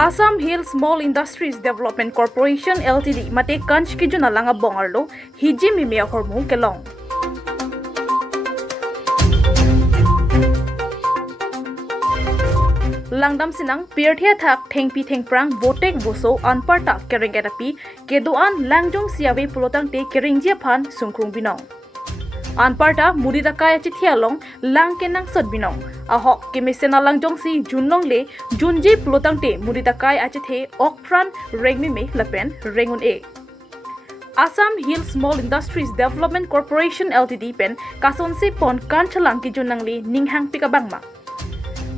Assam Hill Small Industries Development Corporation Ltd mate KANCH kijun alang abong arlo hijim ahormu kelong. Langdam sinang pirthia thak thengpi thengprang botek boso anparta kering etapi kedoan langjong siawe pulotang te keringje phan sungkrung binong. Anparta murida kaya chithialong lang kenang sot binong. Ahok kemisena langjong si junlong le junji pulotang te murida kaya achithe okfran regmi me lapen rengun e. Assam Hill Small Industries Development Corporation Ltd pen kasonsi pon kanchalang kijun nangli ninghang pikabangma.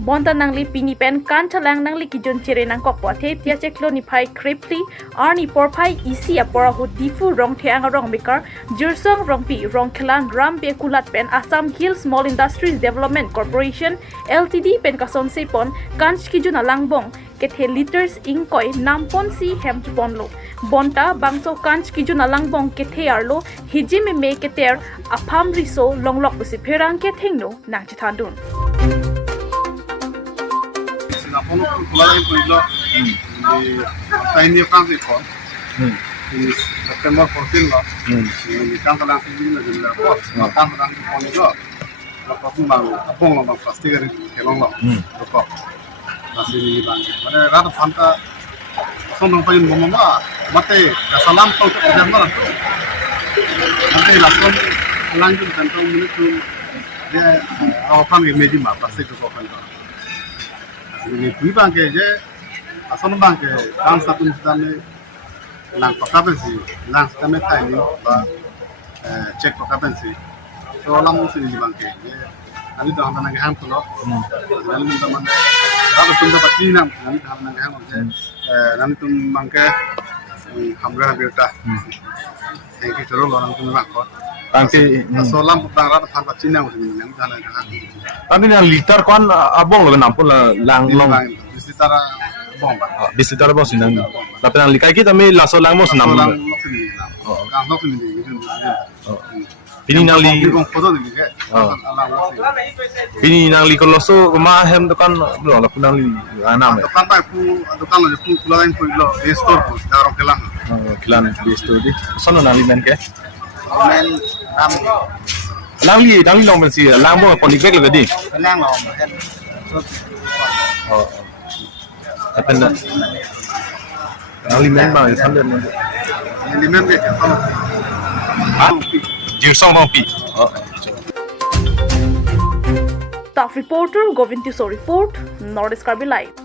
Bonta nangli pini pen kanchalang nangli kijun chere nang kokwa the tia cheklo ni phai krepli arni porphai isi apora hu difu rong theang rong mekar jirsong rong pi rong khelan ram be kulat pen Assam Hill Small Industries Development Corporation Ltd pen kason se pon KANCH kijun alangbong kethe liters ingkoi nampon si hem chuponlo bonta bangso KANCH kijun alangbong kethe arlo hijim me keter apham riso longlok busi pherang ke thengno nang chithandun. Napono kulala yang punya di tahun kan rekod di September 14 lah di kantor langsung di negara pos kantor langsung pon juga lepas itu baru abong lah pasti kan kelong lah rekod masih di bangkit mana rata fanta sonong paling mama mate salam kau tu jangan tu nanti langsung lanjut kantor minit tu dia awak panggil meja mah pasti tu kau kantor ini bui bangke je, asal bangke, kan satu misalnya lang pakapensi, lang setame tadi, bah cek pakapensi, so lang mesti di bangke je, nanti dah hantar nangehang tu loh, nanti minta mana, rata tunda pasti nam, nanti dah hantar nangehang je, nanti tu bangke, hamzah berita, yang kita terus orang tu nak Tangki solam putang rata tanpa Cina mungkin yang sana kan. Tapi yang liter kan abong loh nampun lang long. Di sekitar abong pak. Di sekitar abong sinang. Tapi yang likai kita mi laso lang mo senam. Solam sini. Kan lo sini gitu. Ini nang li. Foto ni ke. Ini nang li kalau so mahem tu kan lo lah nang li anam. Tukan pak tukan lo je pulain lo store pun darong kelang. Kelang di store di. Sana nang li men ke. Men Lang li long mensi lang bo pon ikek lo di. lang lo kan. Oh. Tapi nak lang li men ba sandan ni. Ini men ke. Jirsong rong pi. Staff reporter Govintiso report, NE Karbi Live.